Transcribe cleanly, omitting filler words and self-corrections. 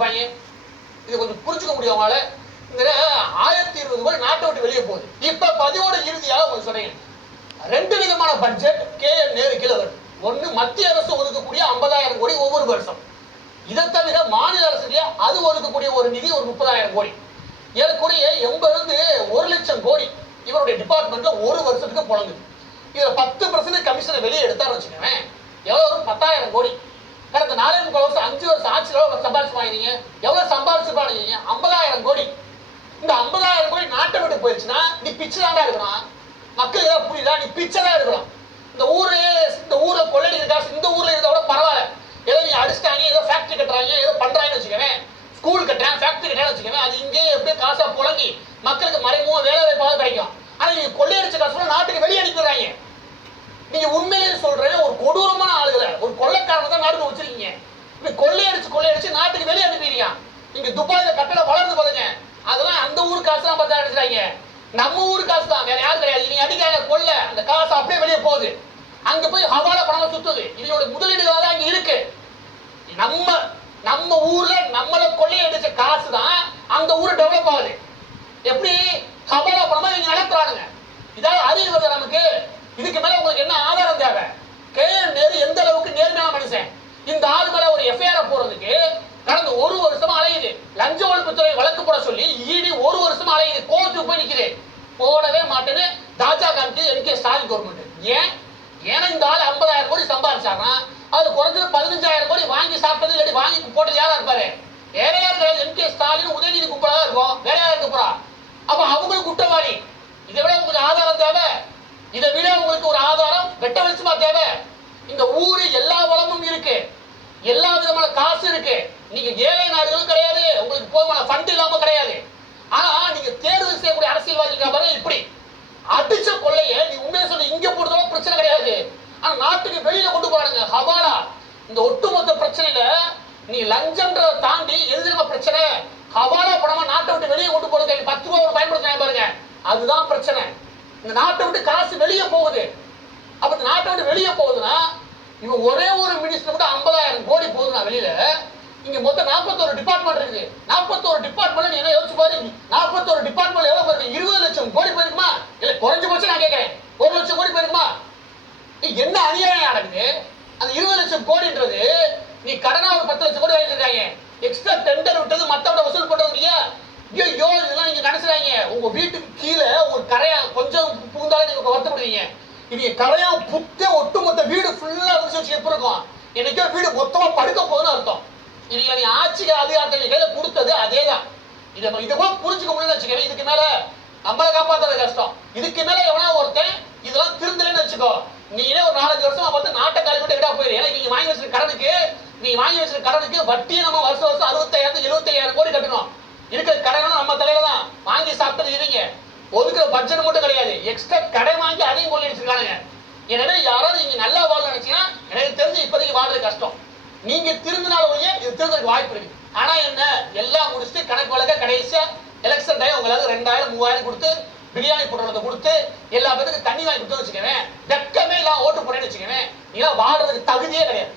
வச்சிருப்பாங்க. இது கொஞ்சம் புரிஞ்சுக்க முடியும் அவங்களால. இந்த 1020 கோடி நாட்டை விட்டு வெளியே போகுது. இப்ப 11 இறுதியாக உங்களுக்கு சொல்றேன், 2 விதமான பட்ஜெட் KN நேரு கீழ வருது. ஒண்ணு மத்திய அரசு ஒதுக்கக்கூடிய 50,000 கோடி ஒவ்வொரு வருஷம். இதை தவிர மாநில அரசுலயே அது ஒதுக்கக்கூடிய ஒரு நிதி ஒரு 30,000 கோடி. ஏறக்குறைய 80 1 லட்சம் கோடி இவருடைய டிபார்ட்மெண்ட்ல ஒரு வருஷத்துக்கு புழங்குது. இதுல 10% கமிஷனை வெளியே எடுத்தான்னு வச்சுக்கோங்க, எவ்வளவு வரும்? 10,000 கோடி. கடந்த 4.25 வருஷம் 5 வருஷம் ஆட்சியில் எவ்வளவு சம்பாதிச்சுப்பாங்க? எவ்வளவு சம்பாதிச்சுப்பாங்க? 50,000 கோடி. இந்த 50,000 கோடி நாட்டை விட்டு போயிருச்சுன்னா நீ பிச்சை தாண்டா இருக்கணும். மக்கள் ஏதாவது புரியுதா? நீ பிச்சை தான் இருக்கணும். இந்த ஊர்ல கொள்ளடிக்கிற காசு இந்த ஊர்ல இருந்த கூட பரவாயில்ல. ஏதோ நீ அடிச்சிட்டாங்க, ஏதோ ஃபேக்டரி கட்டுறாங்க, ஏதோ பண்றாங்கன்னு வச்சுக்கவேன், ஸ்கூல் கட்டுறாங்க, ஃபேக்டரி கட்டுறான்னு வச்சுக்கவேன், அது இங்கே எப்படியே காசா புழங்கி மக்களுக்கு மறைமுக வேலை வாய்ப்பாக கிடைக்கும். ஆனா நீங்க கொள்ளையடிச்ச காசு நாட்டுக்கு வெளியே அனுப்பிடுறாங்க. நீங்க உண்மையிலேயே சொல்றேன், ஒரு கொடூரமான ஆளுகளை, ஒரு கொள்ளைக்காரனை தான் நாட்டுக்கு வச்சிருக்கீங்க. இப்ப கொள்ளையடிச்சு நாட்டுக்கு வெளியே அனுப்பிடுறீங்க. நீங்க துபாயில கட்டட வளர்ந்து போதுங்க, அதெல்லாம் அந்த ஊர் காசு தான் பார்த்து அடிச்சுறாங்க. நம்ம ஊர் காசு தான், வேற யாரும் கிடையாது. நீ அடிக்காத கொள்ள அந்த காசு அப்படியே வெளியே போகுது, அங்க போய் ஹவாலா பணம் சுத்துது. இதோட முதலீடுகள் தான் அங்க இருக்கு. நம்ம ஊர்ல நம்மள கொள்ளையடிச்ச காசு தான் அந்த ஊர் டெவலப் ஆகுது. எப்படி? ஹவாலா பணமா இவங்க நடத்துறானுங்க. இதாவது அறிவு வருது நமக்கு. இதுக்கு மேல உங்களுக்கு என்ன ஆதாரம் தேவை? KN நேரு எந்த அளவுக்கு நேர்மையான மனுஷன். இந்த ஆள் மேல ஒரு எஃப்ஐஆர் போறதுக்கு கடந்த ஒரு வருஷமா அலையுது. லஞ்ச ஒழிப்புத்துறை வழக்கு போட சொல்லி ED ஒரு வருஷமா அலையுது. கோர்ட்டுக்கு போய் நிக்குது. போடவே மாட்டேன்னு தாஜா காந்தி MK ஸ்டாலின் கவர்மெண்ட். ஏன்னா இந்த ஆள் 50,000 கோடி சம்பாதிச்சாங்கன்னா அது குறைஞ்சது 15,000 கோடி வாங்கி சாப்பிட்டது இல்லாட்டி வாங்கி போட்டது யாரா இருப்பாரு? வேற யாரு கிடையாது. MK ஸ்டாலின் உதயநிதி கும்பலா இருக்கும். வேற யாரு இருக்க போறா? அப்ப அவங்களுக்கு குற்றவாளி. இதை விட உங்களுக்கு ஆதாரம் தேவை. இதை விட உங்களுக்கு ஒரு ஆதாரம் வெட்ட வெளிச்சமா தேவை. இந்த ஊரு எல்லா வளமும் இருக்கு, எல்லா விதமான காசு இருக்கு. நீங்க ஏழை நாடுகளும் கிடையாது, உங்களுக்கு போதுமான ஃபண்ட் இல்லாம கிடையாது. ஆனா நீங்க தேர்வு செய்யக்கூடிய அரசியல்வாதிகள் இப்படி அடிச்ச கொள்ளைய நீ உண்மையை சொல்லி இங்க போடுறதும் பிரச்சனை கிடையாது. ஆனா நாட்டுக்கு வெளியில கொண்டு போறாங்க ஹவாலா. இந்த ஒட்டுமொத்த பிரச்சனையில நீ லஞ்சம்ன்றதை தாண்டி எதுல பிரச்சனை? ஹவாலா பணமா நாட்டை விட்டு வெளியே கொண்டு போறது 10 ரூபாய் பயன்படுத்தினா பாருங்க, அதுதான் பிரச்சனை. இந்த நாட்டை விட்டு காசு வெளியே போகுது. அப்ப இந்த நாட்டை விட்டு வெளியே போகுதுன்னா இவன் ஒரே ஒரு மினிஸ்டர் மட்டும் 50,000 கோடி போகுதுன்னா வெளியில, இங்க மொத்தம் 41 டிபார்ட்மெண்ட் இருக்கு. 41 டிபார்ட்மெண்ட் நீ என்ன யோசிச்சு பாரு. 41 டிபார்ட்மெண்ட் எவ்வளவு போயிருக்கு? 20 லட்சம் கோடி போயிருக்குமா? இல்ல குறைஞ்சபட்சம் நான் கேட்கிறேன், 1 லட்சம் கோடி போயிருக்குமா? என்ன அநியாயம் நடக்குது? அந்த 20 லட்சம் கோடின்றது நீ கடனா ஒரு 10 லட்சம் கோடி வாங்கிருக்காங்க. எக்ஸ்ட்ரா டெண்டர் விட்டது மத்தவங்க வசூல் பண்றது இல்லையா? ஐயோ இதெல்லாம் நீங்க நினைச்சுறாங்க. உங்க வீட்டுக்கு கீழே ஒரு கரையா கொஞ்சம் புகுந்தாலும் நீங்க வருத்தப்படுவீங்க. இது கரையா புத்த ஒட்டுமொத்த வீடு ஃபுல்லா வச்சு எப்படி இருக்கும்? என்னைக்கோ வீடு மொத்தமா படுக்க போகுதுன்னு அர்த்தம். இது நீ ஆட்சிக்கு அதிகாரத்தை கையில கொடுத்தது அதேதான். இதை கூட புரிஞ்சுக்க முடியலன்னு வச்சுக்கோங்க. இதுக்கு மேல நம்மளை காப்பாத்துறது கஷ்டம். இதுக்கு மேல எவனா ஒருத்தன் இதெல்லாம் திருந்தலன்னு வச்சுக்கோ, நீனே ஒரு 4-5 வருஷமா பார்த்து நாட்டை காலி விட்டு எடா போயிரு. ஏன்னா நீங்க வாங்கி வச்சிருக்க கடனுக்கு வட்டியை நம்ம வருஷம் 65,000 75,000 கோடி கட்டணும். இருக்கிற கடனும் நம்ம தலையில தான். வாங்கி சாப்பிட்டது இவங்க. ஒதுக்குற பட்ஜெட் மட்டும் கிடையாது, எக்ஸ்ட்ரா கடை வாங்கி அதையும் கொள்ளி அடிச்சிருக்கானுங்க. எனவே யாராவது நீங்க நல்லா வாழ நினைச்சீங்கன்னா எனக்கு தெரிஞ்சு இப்போதைக்கு வாழ்றது கஷ்டம். நீங்க திருந்தினால ஒழிய இது திருந்ததுக்கு வாய்ப்பு இருக்கு. ஆனா என்ன, எல்லாம் முடிச்சுட்டு கணக்கு வழக்க கடைசியா எலெக்ஷன் டைம் உங்களுக்கு 2,000 3,000 கொடுத்து பிரியாணி போடுறத கொடுத்து எல்லா பேருக்கு தண்ணி வாங்கி கொடுத்து வச்சுக்கவேன், வெக்கமே இல்லாம ஓட்டு போறேன்னு வச்சுக்கவேன், நீங்க வாழ்றதுக்கு தகுதியே கிடையாது.